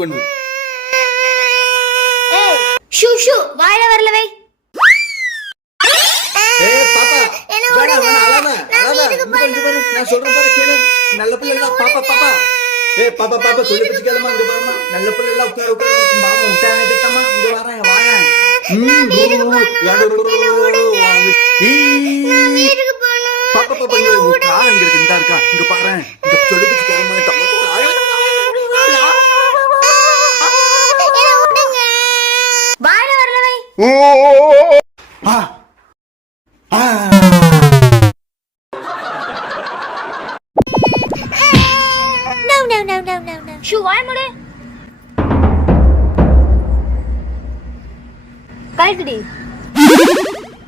கொண்டு ஏய் shoe shoe வாயில வரல வை. ஏய் பாப்பா வேணா அழாத கொஞ்சம் பாரு நான் சொல்றேன் பாரு கேளு. நல்ல பிள்ளை எல்லாம் பாப்பா ஏய் பாப்பா சொல்லி பிடிச்சு கேளுமா. இங்க பாருமா நல்ல பிள்ளை எல்லாம் உட்காரு மாமா விட்டாங்க திட்டமா. இங்க வரேன் வாங்க. பாப்பா இங்க இருக்கு இந்த இருக்கா இங்க பாரு. இங்க சொல்லி பிடிச்சு கேளுமா. வாயில வரல வை. No. ஷூ வாய் மூடு. கழட்டுடி.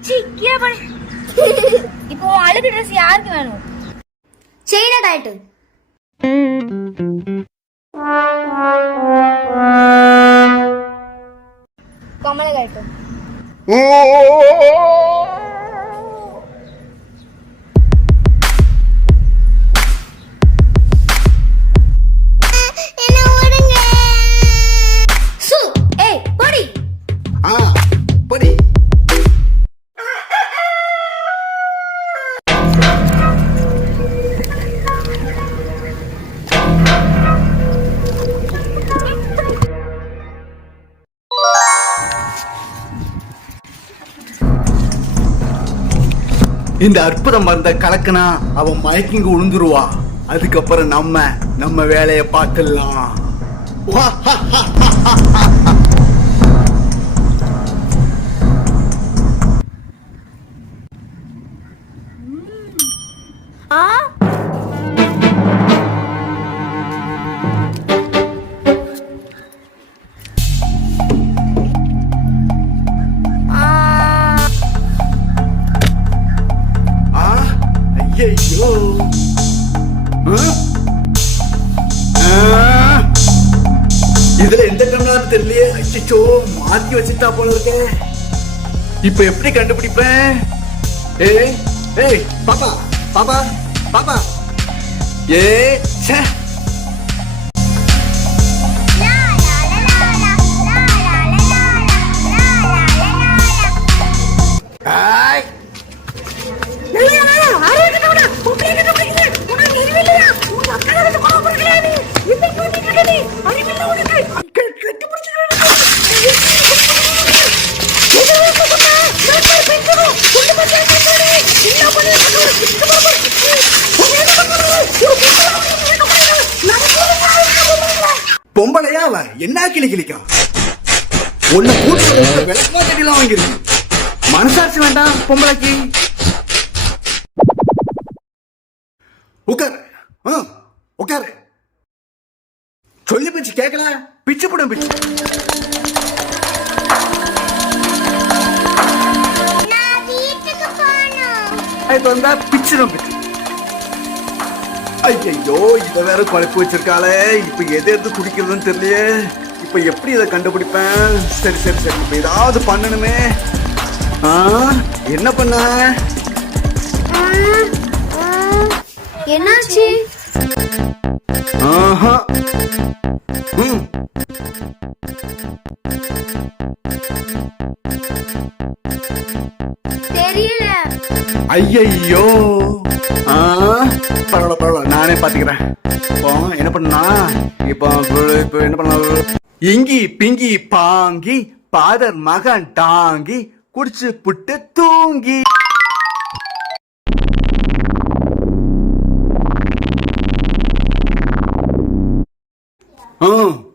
சீ கீழே போடு. இப்போ அழுகு ட்ரெஸ் யாருக்கு வேணும்? செயின கழட்டு. கமல கழட்டு. இந்த அற்புத மருந்த கலக்குனா அவன் மயக்கிங்க உழுந்துருவா. அதுக்கப்புறம் நம்ம வேலையை பார்த்துடலாம். ஐயோ இதுல எந்த டம்ளர் தெரியலையே. அச்சோ மாத்தி வச்சுட்டா போல இருக்கே. இப்ப எப்படி கண்டுபிடிப்பேன்? ஏய் பாப்பா ச்சே பொம்பளையா அவ என்ன கிளிக்கா ஒன்னு கூட்டு விளக்கமா செடியெல்லாம் வாங்கிருக்கு. மனசாட்சி வேண்டாம் பொம்பளைக்கு. உட்காரு சொல்லி பிச்சு கேட்கல பிச்சு போடும் பிச்சு. வந்தா பிச்சிடும் பிச்சு. ஐயோ இத வேற குழப்பி வச்சிருக்காளே. இப்ப எது எடுத்து குடிக்கிறதுன்னு தெரியலையே. இப்ப எப்படி இதை கண்டுபிடிப்பேன்? சரி இப்ப ஏதாவது பண்ணணுமே. என்ன பண்ண? என்னாச்சு? தெரியல. ஐயோ பரவாயில்ல நானே பாத்துக்கிறேன். என்ன பண்ணா இப்ப என்ன பண்ண? இங்கி பிங்கி பாங்கி பாதர் மகன் டாங்கி குடிச்சு புட்டு தூங்கி.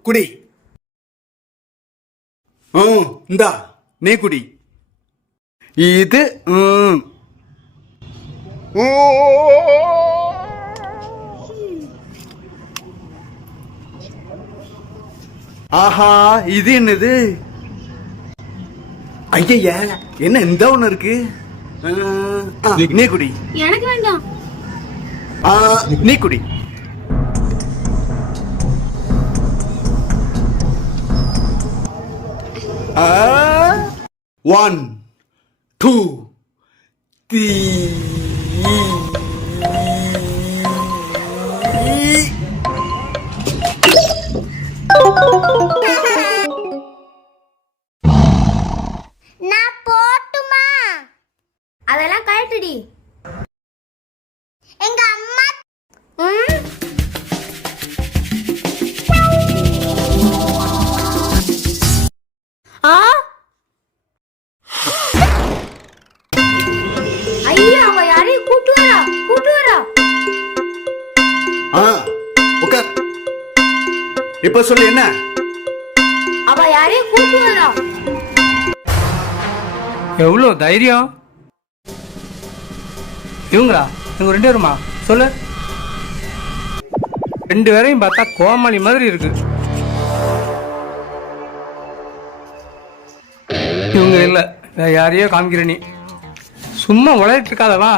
குடி. இந்தா நீ குடி. இது ஆஹா இது என்னது? ஐயா என்ன இந்த ஒண்ணு இருக்கு? நீ குடி. எனக்கு வேண்டாம். நீ குடி. One, two, three. நான் போட்டுமா? அதெல்லாம் கழட்டுடி. எங்க அம்மா ஆ ஐயா, அவ யாரையும் கூட்டு வரா. உட்கார். இப்ப சொல்லு என்ன? அவ யாரையும் கூட்டு வரா. எவ்வளோ தைரியம் இவங்களா? இவங்க 2 பேருமா? சொல்லு. 2 பேரையும் பார்த்தா கோமாளி மாதிரி இருக்கு. இவங்க இல்ல, வேற யாரையோ காமிக்கிற நீ. சும்மா உழைட்டு இருக்காதவா.